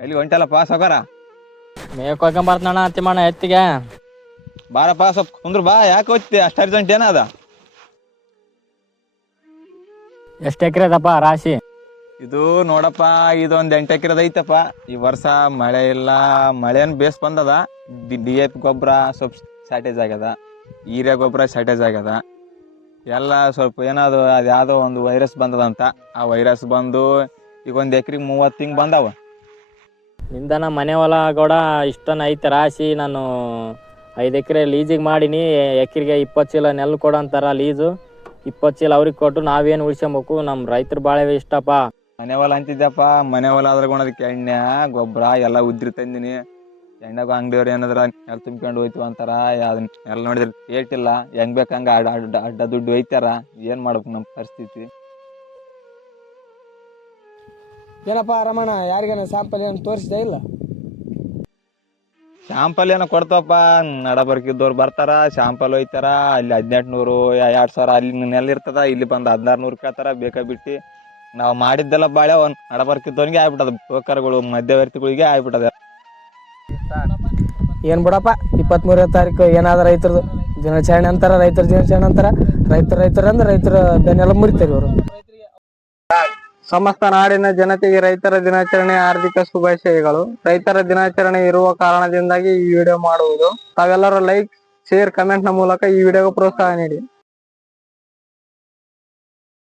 ಎಲ್ಲಿ ಹೊಂಟಲ್ಲಪ್ಪ ಸಾವ್ಕಾರ? ಮೇಕ್ ಹೋಗ್ಕೊಂಬರ್ತಣ್ಣ ತಿಮ್ಮಣ್ಣ ಎತ್ತಿಗೆ. ಬಾರಪ್ಪ ಸ್ವಲ್ಪ ಕುಂದ್ರು ಬಾ. ಯಾಕೆ ಹೋಗ್ತಿ ಅಷ್ಟು ಅರ್ಜೆಂಟ್ ಏನದ? ಎಷ್ಟು ಎಕರೆ ಅದಪ್ಪ ರಾಶಿ? ಇದು ನೋಡಪ್ಪ, ಇದೊಂದು 8 ಎಕರೆದ ಐತಪ್ಪ. ಈ ವರ್ಷ ಮಳೆ ಇಲ್ಲ, ಮಳೆನ್ ಬೇಸ್ ಬಂದದ. DAP ಗೊಬ್ಬರ ಸ್ವಲ್ಪ ಶಾರ್ಟೇಜ್ ಆಗ್ಯದ, ಯೂರಿಯಾ ಗೊಬ್ಬರ ಶಾರ್ಟೇಜ್ ಆಗ್ಯದ. ಎಲ್ಲ ಸ್ವಲ್ಪ ಏನದು ಅದು ಯಾವುದೋ ಒಂದು ವೈರಸ್ ಬಂದದಂತ. ಆ ವೈರಸ್ ಬಂದು ಈಗ ಒಂದು ಎಕರೆಗೆ 30 ಹಿಂಗೆ ಬಂದಾವ. ನಿಂದನ ಮನೆ ಹೊಲ ಗೌಡ ಇಷ್ಟನ ಐತೆ ರಾಶಿ. ನಾನು 5 ಎಕರೆ ಲೀಜಿಗೆ ಮಾಡೀನಿ. ಎಕರೆಗೆ 20 ಚೀಲ ನೆಲ್ಲು ಕೊಡು ಅಂತಾರ ಲೀಜು. 20 ಚೀಲ ಅವ್ರಿಗೆ ಕೊಟ್ಟು ನಾವೇನು ಉಳಿಸ್ಕೊಬೇಕು. ನಮ್ಮ ರೈತರು ಭಾಳ ಇಷ್ಟಪ್ಪ. ಮನೆ ಹೊಲ ಅಂತಿದ್ದಪ್ಪ, ಮನೆ ಹೊಲ ಆದ್ರೆ ಅದಕ್ಕೆ ಎಣ್ಣೆ ಗೊಬ್ಬರ ಎಲ್ಲ ಉದ್ರಿ ತಂದಿನಿ. ಎಣ್ಣೆಗ ಅಂಗಡಿಯವ್ರು ಏನಾದ್ರ ಎಲ್ಲ ತುಂಬ್ಕೊಂಡು ಹೋಯ್ತು ಅಂತಾರ. ಎಲ್ಲ ನೋಡಿದ್ರೆ ರೇಟ್ ಇಲ್ಲ, ಹೆಂಗ್ ಬೇಕಂಗ ಅಡ್ಡ ದುಡ್ಡು ಒಯ್ತಾರ. ಏನ್ ಮಾಡ್ಬೇಕು ನಮ್ಮ ಪರಿಸ್ಥಿತಿ? ಏನಪ್ಪ ರಮಣ, ಯಾರಿಗೇನ ಸ್ಯಾಂಪಲ್ ಏನು ತೋರಿಸಿದೆ ಇಲ್ಲ? ಶಾಂಪಲ್ ಏನೋ ಕೊಡ್ತವಪ್ಪ. ನಡಬರ್ಕಿದ್ದವ್ರು ಬರ್ತಾರ, ಶಾಂಪಲ್ ಒಯ್ತಾರ. ಅಲ್ಲಿ 1800 2000 ಅಲ್ಲಿ ನೆಲ ಇರ್ತದ, ಇಲ್ಲಿ ಬಂದು 1600 ಕೇಳ್ತಾರ. ಬೇಕಾ ಬಿಟ್ಟು ನಾವು ಮಾಡಿದ್ದೆಲ್ಲ ಬಾಳೆ ಒಂದು ನಡಬರ್ಕಿದ್ದವನಿಗೆ ಆಗ್ಬಿಟ್ಟದ, ಬ್ರೋಕರ್ಗಳು ಮಧ್ಯವರ್ತಿಗಳಿಗೆ ಆಗ್ಬಿಟ್ಟದ. ಏನು ಬಿಡಪ್ಪ, 23ನೇ ತಾರೀಕು ಏನಾದ ರೈತರದು ದಿನಾಚರಣೆ ಅಂತಾರ, ರೈತರ ದಿನಾಚರಣೆ ಅಂತಾರ. ರೈತರ ಅಂದ್ರೆ ರೈತರ ಬೆನ್ನೆಲ್ಲ ಮುರಿತಾರೆ ಇವರು. ಸಮಸ್ತ ನಾಡಿನ ಜನತೆಗೆ ರೈತರ ದಿನಾಚರಣೆ ಹಾರ್ದಿಕ ಶುಭಾಶಯಗಳು. ರೈತರ ದಿನಾಚರಣೆ ಇರುವ ಕಾರಣದಿಂದಾಗಿ ಈ ವಿಡಿಯೋ ಮಾಡುವುದು. ತಾವೆಲ್ಲರೂ ಲೈಕ್, ಶೇರ್, ಕಮೆಂಟ್ ನ ಮೂಲಕ ಈ ವಿಡಿಯೋಗೆ ಪ್ರೋತ್ಸಾಹ ನೀಡಿ.